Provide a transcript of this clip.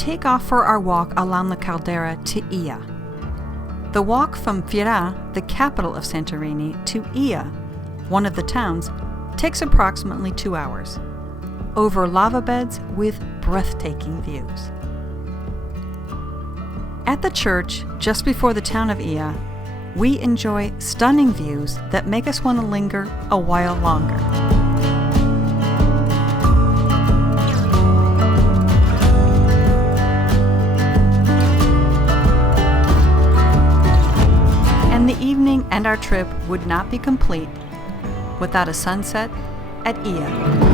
take off for our walk along the caldera to Ia. The walk from Fira, the capital of Santorini, to Ia, one of the towns, takes approximately 2 hours, over lava beds with breathtaking views. At the church, just before the town of Ia, we enjoy stunning views that make us want to linger a while longer. And the evening and our trip would not be complete without a sunset at Ia.